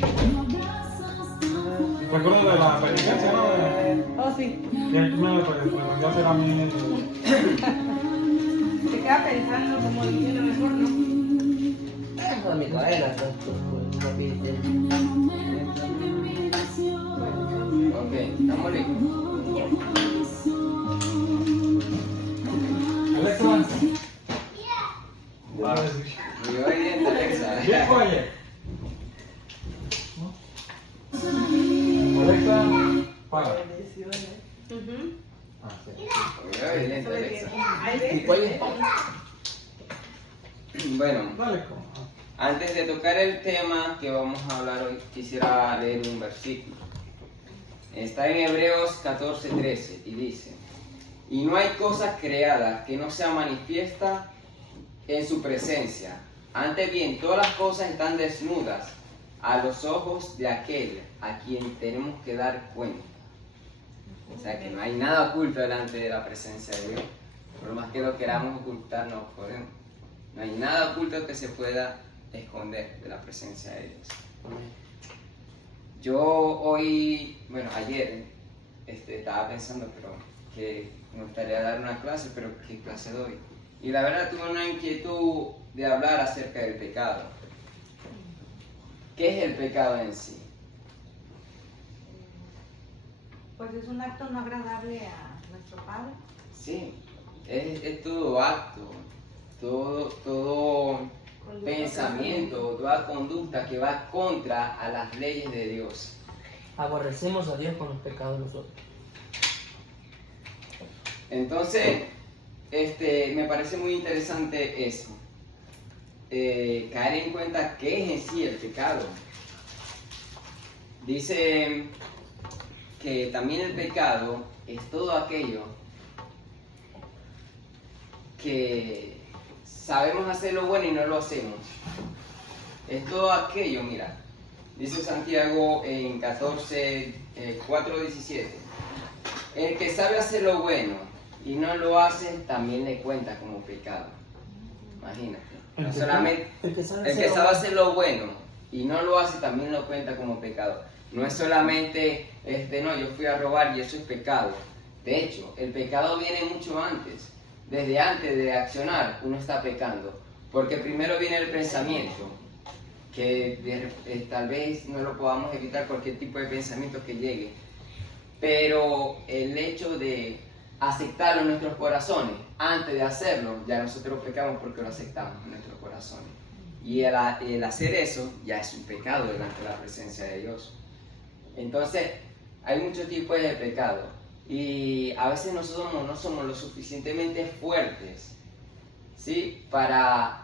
¿Te acuerdas de la penitencia, no? Oh, sí. Que me vendió a hacer a mí. Se queda pensando como diciendo mejor no. Eso es mi cadena, ok, estamos listos. Alexa. Muy obediente, Alexa. Bien, oye. Alexa, para. Ujú. Ah, sí. Muy obediente, Alexa. Ahí ves. ¿Y cuál es? Bueno, Dale, como. antes de tocar el tema que vamos a hablar hoy, quisiera leer un versículo. Está en Hebreos 14:13 y dice: y no hay cosa creada que no sea manifiesta en su presencia. Antes bien, todas las cosas están desnudas a los ojos de aquel a quien tenemos que dar cuenta. O sea que no hay nada oculto delante de la presencia de Dios. Por más que lo queramos ocultar, no podemos. No hay nada oculto que se pueda esconder de la presencia de Dios. Yo hoy, bueno, ayer, estaba pensando, pero que me gustaría dar una clase, pero ¿qué clase doy? Y la verdad tuve una inquietud de hablar acerca del pecado. ¿Qué es el pecado en sí? Pues es un acto no agradable a nuestro Padre. Sí, es todo acto, todo pensamiento, toda conducta que va contra a las leyes de Dios. Aborrecemos a Dios con los pecados de nosotros. Entonces, me parece muy interesante eso. Caer en cuenta qué es en sí el pecado. Dice que también el pecado es todo aquello que sabemos hacer lo bueno y no lo hacemos. Es todo aquello, mira, dice Santiago en 4:17, el que sabe hacer lo bueno y no lo hace, también le cuenta como pecado. Imagínate. No solamente el que sabe hacer lo bueno y no lo hace, también lo cuenta como pecado. No es solamente, no, yo fui a robar y eso es pecado. De hecho, el pecado viene mucho antes. Desde antes de accionar, uno está pecando. Porque primero viene el pensamiento, que tal vez no lo podamos evitar cualquier tipo de pensamiento que llegue. Pero el hecho de aceptarlo en nuestros corazones, antes de hacerlo, ya nosotros pecamos porque lo aceptamos en nuestros corazones. Y el hacer eso ya es un pecado delante de la presencia de Dios. Entonces, hay muchos tipos de pecado. Y a veces nosotros no somos lo suficientemente fuertes, ¿sí? para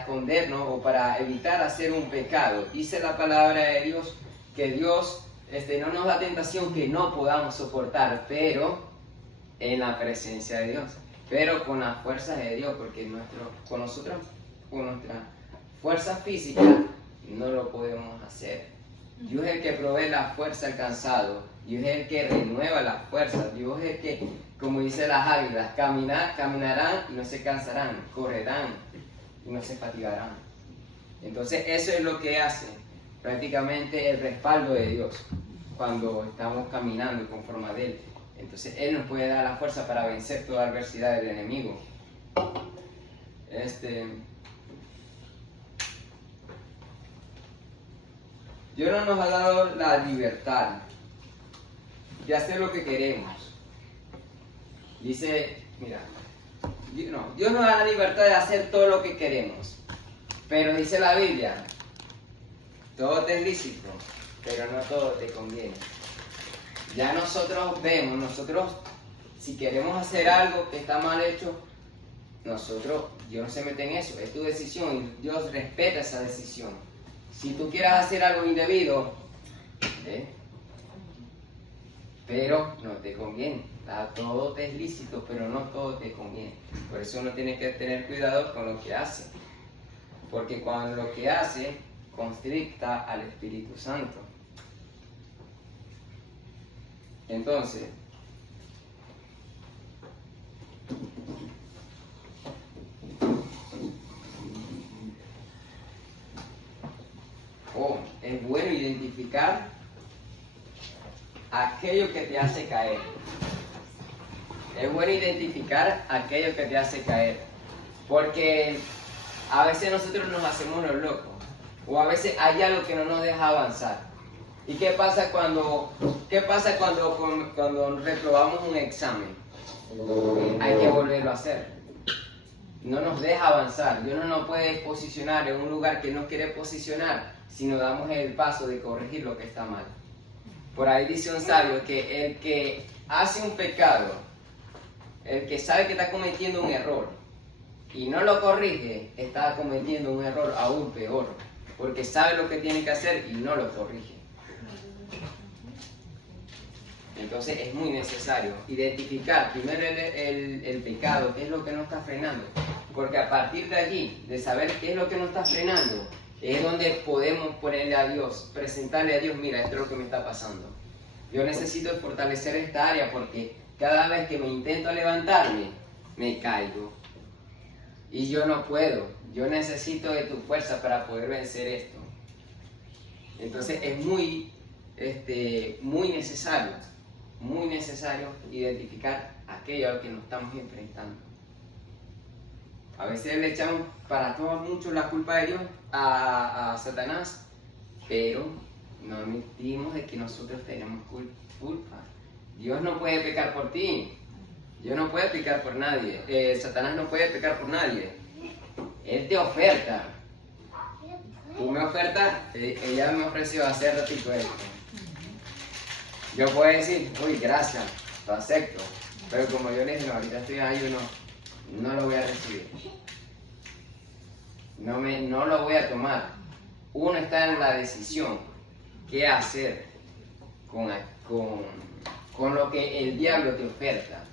escondernos o para evitar hacer un pecado. Dice la palabra de Dios que Dios no nos da tentación que no podamos soportar, pero en la presencia de Dios, pero con las fuerzas de Dios, porque con nuestra fuerza física no lo podemos hacer. Dios es el que provee la fuerza al cansado, Dios es el que renueva las fuerzas, Dios es el que, como dice las águilas, caminarán y no se cansarán, correrán y no se fatigarán. Entonces eso es lo que hace prácticamente el respaldo de Dios cuando estamos caminando conforme a Él. Entonces Él nos puede dar la fuerza para vencer toda adversidad del enemigo. Dios no nos ha dado la libertad de hacer lo que queremos. Dice, mira, Dios nos da la libertad de hacer todo lo que queremos. Pero dice la Biblia, todo te es lícito, pero no todo te conviene. Ya nosotros vemos, si queremos hacer algo que está mal hecho, Dios no se mete en eso, es tu decisión y Dios respeta esa decisión. Si tú quieras hacer algo indebido, pero no te conviene. Todo te es lícito, pero no todo te conviene. Por eso uno tiene que tener cuidado con lo que hace. Porque cuando lo que hace constricta al Espíritu Santo. Entonces, es bueno identificar aquello que te hace caer. Es bueno identificar aquello que te hace caer. Porque a veces nosotros nos hacemos los locos. O a veces hay algo que no nos deja avanzar. ¿Y qué pasa cuando reprobamos un examen? Hay que volverlo a hacer. No nos deja avanzar. Dios no nos puede posicionar en un lugar que no quiere posicionar si no damos el paso de corregir lo que está mal. Por ahí dice un sabio que el que hace un pecado, el que sabe que está cometiendo un error y no lo corrige, está cometiendo un error aún peor, porque sabe lo que tiene que hacer y no lo corrige. Entonces es muy necesario identificar primero el pecado, qué es lo que nos está frenando, porque a partir de allí, de saber qué es lo que nos está frenando, es donde podemos ponerle a Dios, presentarle a Dios, mira, esto es lo que me está pasando. Yo necesito fortalecer esta área porque cada vez que me intento levantarme, me caigo. Y yo no puedo, yo necesito de tu fuerza para poder vencer esto. Entonces es muy necesario identificar aquello a lo que nos estamos enfrentando. A veces le echamos para todo mucho la culpa de Dios a Satanás, pero no admitimos de que nosotros tenemos culpa. Dios no puede pecar por ti, Dios no puede pecar por nadie, Satanás no puede pecar por nadie. Él te oferta. Tú me ofertas, ella me ofreció hacer ratito esto. Yo puedo decir, uy, gracias, lo acepto. Pero como yo le dije, no, ahorita estoy en ayuno, no lo voy a recibir. No lo voy a tomar. Uno está en la decisión. ¿Qué hacer con lo que el diablo te oferta?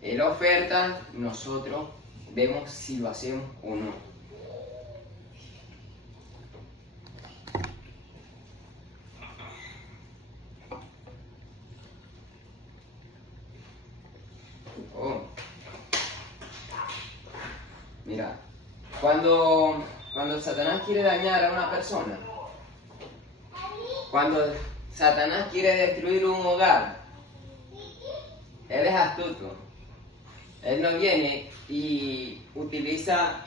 Él oferta, nosotros vemos si lo hacemos o no. Mira, cuando Satanás quiere dañar a una persona, cuando Satanás quiere destruir un hogar, él es astuto. Él no viene y utiliza...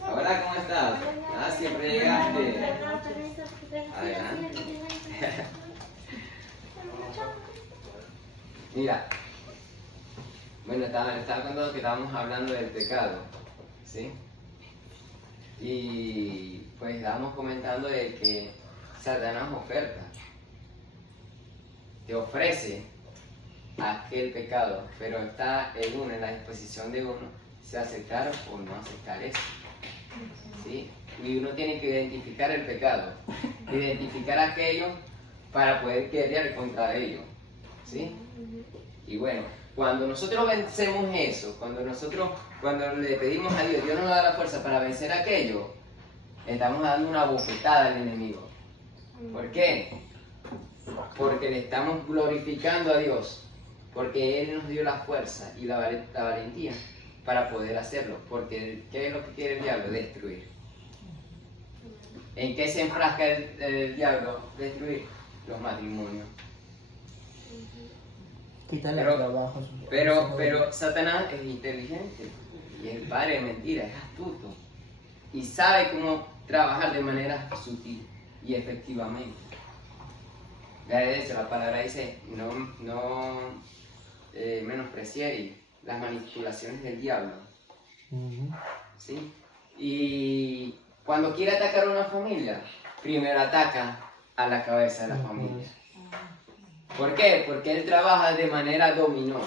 Hola, ¿cómo estás? Ah, siempre llegaste. Adelante. Mira, bueno, estaba contando que estábamos hablando del pecado, ¿sí? Y pues estábamos comentando de que Satanás oferta, te ofrece aquel pecado, pero está en uno, en la disposición de uno, si aceptar o no aceptar eso, ¿sí? Y uno tiene que identificar el pecado, identificar aquello para poder pelear contra ello, ¿sí? Y bueno, cuando nosotros vencemos eso, cuando le pedimos a Dios, Dios nos da la fuerza para vencer aquello, estamos dando una bofetada al enemigo. ¿Por qué? Porque le estamos glorificando a Dios, porque Él nos dio la fuerza y la valentía para poder hacerlo, porque ¿qué es lo que quiere el diablo? Destruir. ¿En qué se enfrasca el diablo? Destruir los matrimonios. Pero Satanás es inteligente y es el padre de mentiras, es astuto y sabe cómo trabajar de manera sutil y efectivamente. De hecho, la palabra dice, no menospreciéis las manipulaciones del diablo. ¿Sí? Y cuando quiere atacar a una familia, primero ataca a la cabeza de la familia. ¿Por qué? Porque él trabaja de manera dominó.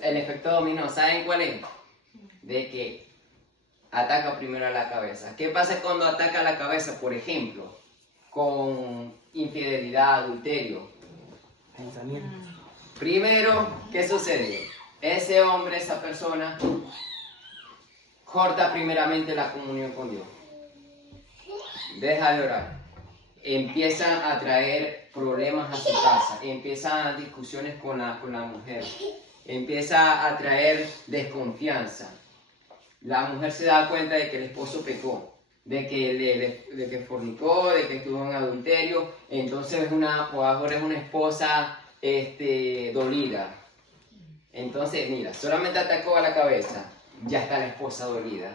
El efecto dominó, ¿saben cuál es? De que ataca primero a la cabeza. ¿Qué pasa cuando ataca a la cabeza, por ejemplo? Con infidelidad, adulterio. Primero, ¿qué sucede? Ese hombre, esa persona, corta primeramente la comunión con Dios. Deja de orar. Empieza a traer problemas a su casa. Empieza discusiones con la mujer. Empieza a traer desconfianza. La mujer se da cuenta de que el esposo pecó. de que fornicó, de que estuvo en adulterio, entonces o ahora es una esposa dolida. Entonces, mira, solamente atacó a la cabeza, ya está la esposa dolida.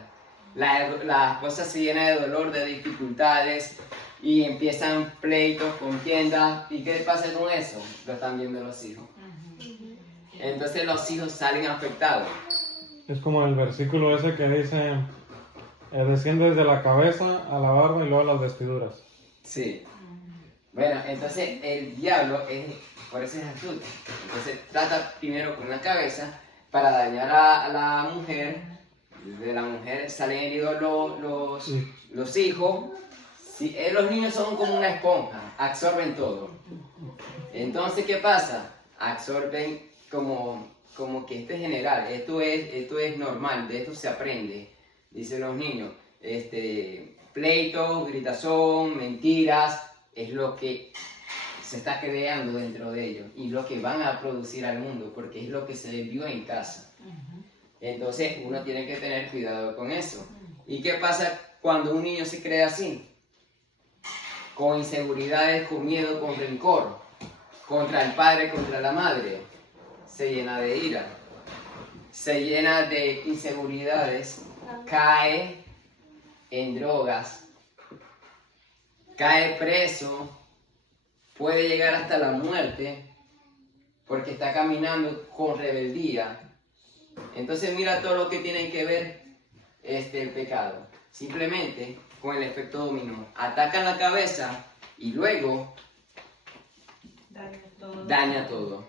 La esposa se llena de dolor, de dificultades, y empiezan pleitos, contiendas. ¿Y qué pasa con eso? Lo están viendo los hijos. Entonces los hijos salen afectados. Es como el versículo ese que dice, desciende desde la cabeza a la barba y luego a las vestiduras. Sí. Bueno, entonces el diablo por eso es astuto. Entonces trata primero con la cabeza para dañar a la mujer. De la mujer salen heridos los hijos. Sí, los niños son como una esponja, absorben todo. Entonces, ¿qué pasa? Absorben como que esto es general, esto es normal, de esto se aprende, dicen los niños. Pleitos, gritazón, mentiras, es lo que se está creando dentro de ellos y lo que van a producir al mundo, porque es lo que se les vio en casa. Entonces, uno tiene que tener cuidado con eso. ¿Y qué pasa cuando un niño se crea así? Con inseguridades, con miedo, con rencor, contra el padre, contra la madre. Se llena de ira, se llena de inseguridades, cae en drogas, cae preso, puede llegar hasta la muerte porque está caminando con rebeldía. Entonces mira todo lo que tiene que ver el pecado. Simplemente con el efecto dominó. Ataca la cabeza y luego daña todo.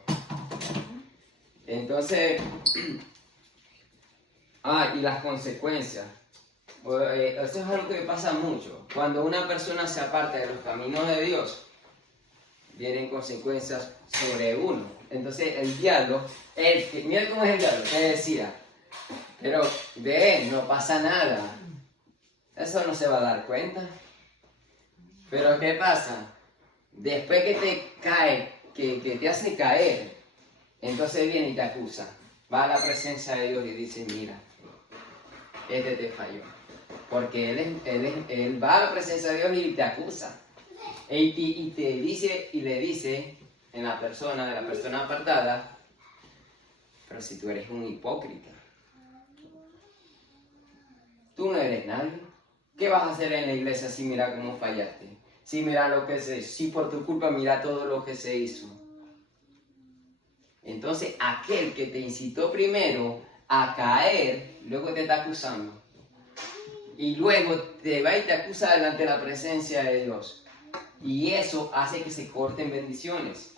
Entonces, y las consecuencias. Eso es algo que pasa mucho. Cuando una persona se aparta de los caminos de Dios, vienen consecuencias sobre uno. Entonces el diablo, mira cómo es el diablo, te decía, pero no pasa nada. Eso no se va a dar cuenta. Pero ¿qué pasa? Después que te cae, que te hace caer, entonces viene y te acusa. Va a la presencia de Dios y dice, mira, te falló. Porque él va a la presencia de Dios y te acusa. Y te dice, y le dice de la persona apartada, pero si tú eres un hipócrita, tú no eres nadie. ¿Qué vas a hacer en la iglesia si mira cómo fallaste? Si mira lo que se hizo, si por tu culpa mira todo lo que se hizo. Entonces aquel que te incitó primero a caer, luego te está acusando. Y luego te va y te acusa delante de la presencia de Dios. Y eso hace que se corten bendiciones.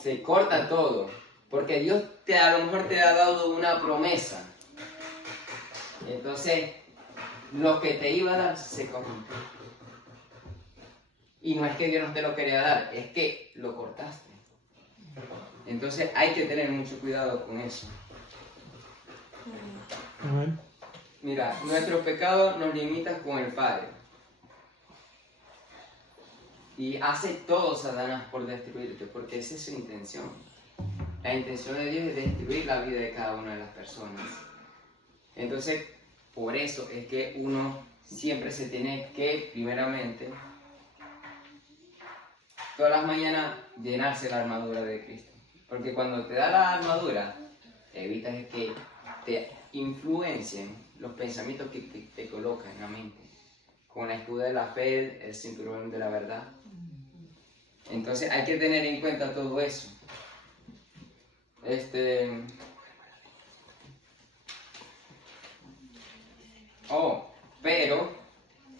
Se corta todo. Porque Dios a lo mejor te ha dado una promesa. Entonces, lo que te iba a dar se corrompió. Y no es que Dios no te lo quería dar, es que lo cortaste. Entonces hay que tener mucho cuidado con eso. Amén. Mira, nuestro pecado nos limita con el Padre. Y hace todo Satanás por destruirte, porque esa es su intención. La intención de Dios es destruir la vida de cada una de las personas. Entonces, por eso es que uno siempre se tiene que, primeramente, todas las mañanas llenarse la armadura de Cristo. Porque cuando te da la armadura, evitas que te influencien los pensamientos que te colocan en la mente. Con la escudo de la fe, el cinturón de la verdad. Entonces hay que tener en cuenta todo eso.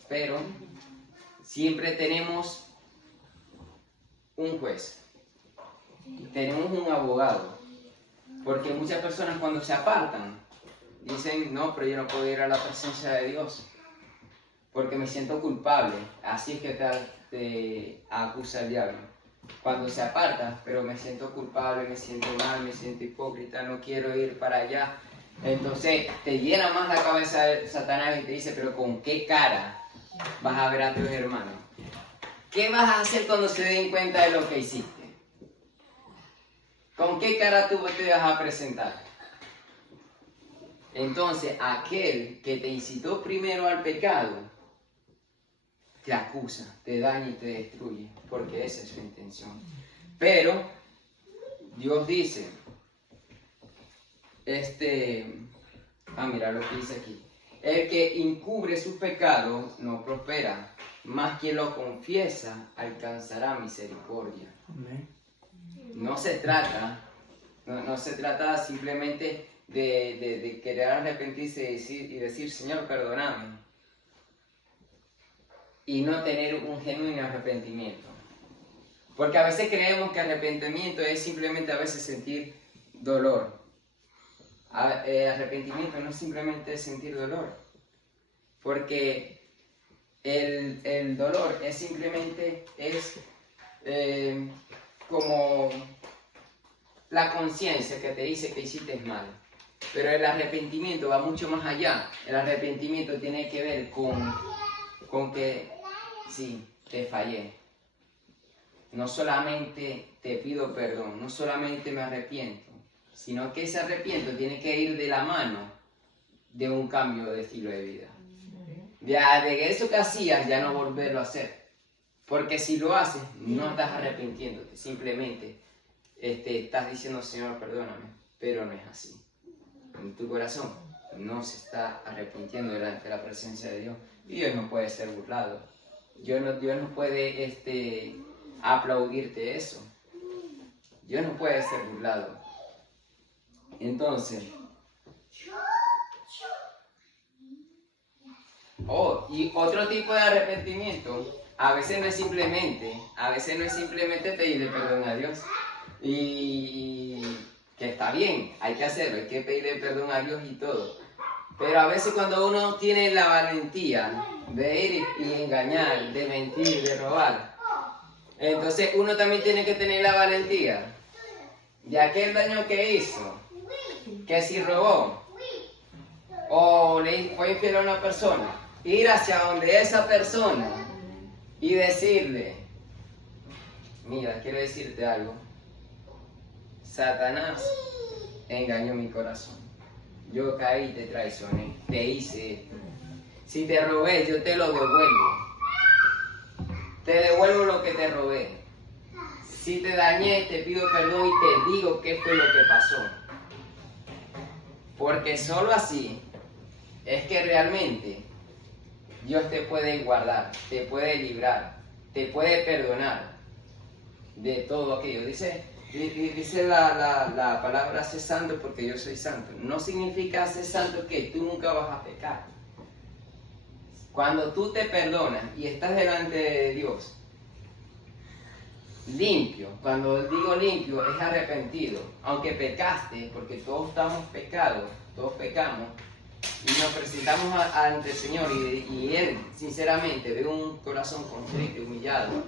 Pero, siempre tenemos un juez. Tenemos un abogado. Porque muchas personas cuando se apartan, dicen, no, pero yo no puedo ir a la presencia de Dios. Porque me siento culpable. Así es que te acusa el diablo. Cuando se aparta, pero me siento culpable, me siento mal, me siento hipócrita, no quiero ir para allá. Entonces te llena más la cabeza de Satanás y te dice, pero ¿con qué cara vas a ver a tus hermanos? ¿Qué vas a hacer cuando se den cuenta de lo que hiciste? ¿Con qué cara tú te vas a presentar? Entonces aquel que te incitó primero al pecado, te acusa, te daña y te destruye, porque esa es su intención. Pero Dios dice, mira lo que dice aquí. El que encubre sus pecados no prospera, mas quien lo confiesa alcanzará misericordia. Amén. No se trata simplemente de querer arrepentirse y decir, Señor, perdóname, y no tener un genuino arrepentimiento. Porque a veces creemos que arrepentimiento es simplemente a veces sentir dolor. Arrepentimiento no es simplemente sentir dolor, porque el dolor es simplemente como la conciencia que te dice que hiciste mal. Pero el arrepentimiento va mucho más allá. El arrepentimiento tiene que ver con que sí, te fallé. No solamente te pido perdón, no solamente me arrepiento, sino que ese arrepiento tiene que ir de la mano de un cambio de estilo de vida. De eso que hacías, ya no volverlo a hacer. Porque si lo haces, no estás arrepintiéndote, simplemente estás diciendo, Señor, perdóname, pero no es así. En tu corazón no se está arrepintiendo delante de la presencia de Dios, y Dios no puede ser burlado. Dios no puede aplaudirte eso. Dios no puede ser burlado. Entonces, y otro tipo de arrepentimiento, a veces no es simplemente pedirle perdón a Dios. Y que está bien, hay que hacerlo, hay que pedirle perdón a Dios y todo. Pero a veces cuando uno tiene la valentía de ir y engañar, de mentir, de robar, entonces uno también tiene que tener la valentía de aquel daño que hizo, que si robó o le fue infiel a una persona, ir hacia donde esa persona y decirle, mira, quiero decirte algo, Satanás engañó mi corazón, yo caí, te traicioné, te hice esto, si te robé yo te lo devuelvo, te devuelvo lo que te robé, si te dañé te pido perdón y te digo qué fue lo que pasó, porque solo así es que realmente Dios te puede guardar, te puede librar, te puede perdonar de todo aquello. Dice la palabra sé santo porque yo soy santo. No significa ser santo que tú nunca vas a pecar. Cuando tú te perdonas y estás delante de Dios, limpio, cuando digo limpio es arrepentido, aunque pecaste, porque todos estamos pecados, todos pecamos, y nos presentamos ante el Señor y Él sinceramente ve un corazón contrito y humillado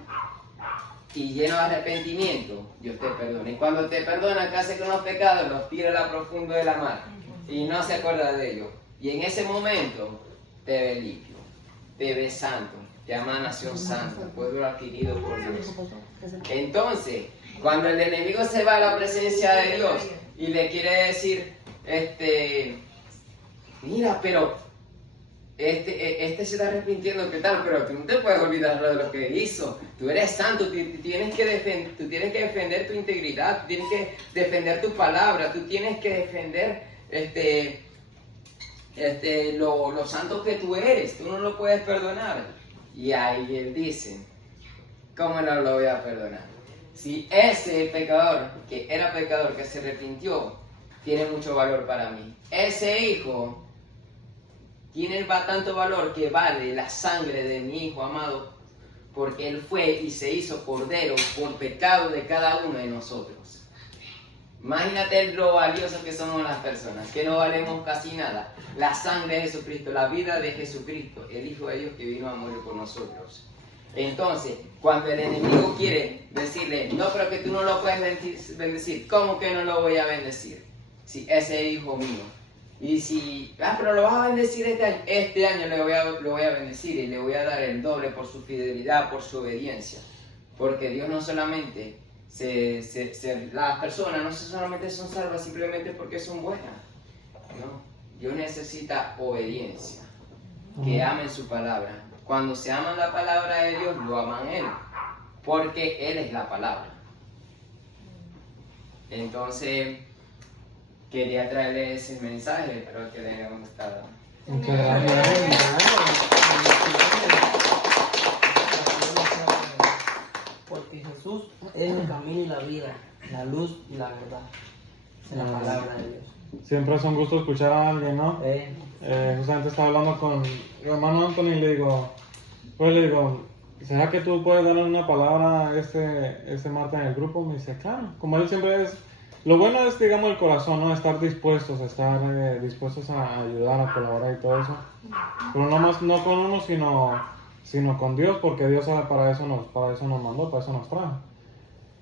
y lleno de arrepentimiento, Dios te perdona. Y cuando te perdona, ¿qué hace con los pecados? Los tira a la profundo de la mar y no se acuerda de ellos. Y en ese momento te ve limpio, te ve santo, te llama nación santa, pueblo adquirido por Dios. Entonces, cuando el enemigo se va a la presencia de Dios y le quiere decir, mira, pero se está arrepintiendo, ¿qué tal? Pero tú no te puedes olvidar de lo que hizo. Tú eres santo, tú tienes que defender tu integridad, tú tienes que defender tu palabra, tú tienes que defender lo santo que tú eres. Tú no lo puedes perdonar. Y ahí él dice, ¿cómo no lo voy a perdonar? Si ese pecador, que era pecador, que se arrepintió, tiene mucho valor para mí. Ese hijo tiene tanto valor que vale la sangre de mi hijo amado, porque él fue y se hizo cordero por pecado de cada uno de nosotros. Imagínate lo valiosos que somos las personas, que no valemos casi nada. La sangre de Jesucristo, la vida de Jesucristo, el Hijo de Dios que vino a morir por nosotros. Entonces, cuando el enemigo quiere decirle, no, pero que tú no lo puedes bendecir, ¿cómo que no lo voy a bendecir? Si ese hijo mío. Y si, pero lo vas a bendecir este año lo voy a bendecir y le voy a dar el doble por su fidelidad, por su obediencia. Porque Dios no solamente, las personas no solamente son salvas simplemente porque son buenas. No, Dios necesita obediencia, que amen su palabra, cuando se aman la palabra de Dios, lo aman Él, porque Él es la palabra. Entonces, quería traerles ese mensaje, espero que les haya gustado. Muchas gracias. Porque Jesús es el camino y la vida, la luz y la verdad. Es la palabra de Dios. Siempre es un gusto escuchar a alguien, ¿no? Justamente estaba hablando con mi hermano Anthony y le digo, ¿será que tú puedes darle una palabra este martes en el grupo? Me dice, claro, como él siempre es, lo bueno es, digamos, el corazón, ¿no? Estar dispuestos a ayudar, a colaborar y todo eso. Pero no con uno, sino con Dios, porque Dios para eso nos mandó, para eso nos trajo.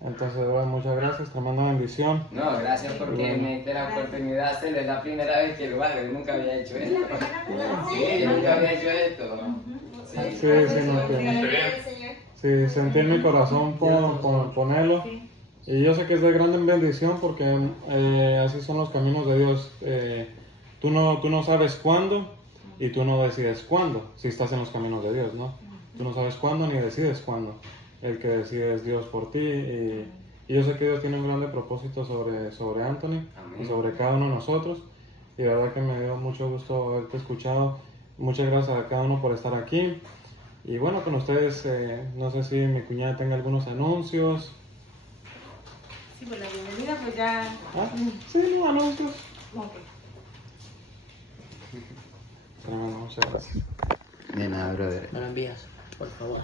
Entonces, bueno, muchas gracias, tremenda bendición. No, gracias porque me diste la oportunidad de hacerlo. Es la primera vez que lo hago, yo nunca había hecho esto. Sí, yo nunca había hecho esto. Sí, sentí en mi corazón ponerlo. Y yo sé que es de gran bendición porque así son los caminos de Dios. Tú no sabes cuándo y tú no decides cuándo, si estás en los caminos de Dios, ¿no? Tú no sabes cuándo ni decides cuándo. El que decide es Dios por ti. Y yo sé que Dios tiene un grande propósito sobre Anthony. Amén. Y sobre cada uno de nosotros. Y la verdad que me dio mucho gusto haberte escuchado. Muchas gracias a cada uno por estar aquí. Y bueno, con ustedes, no sé si mi cuñada tenga algunos anuncios. Sí, pues la bienvenida, pues ya. Sí, no, anuncios. Ok. Tremendo, muchas gracias. De nada, brother. Me lo envías, por favor.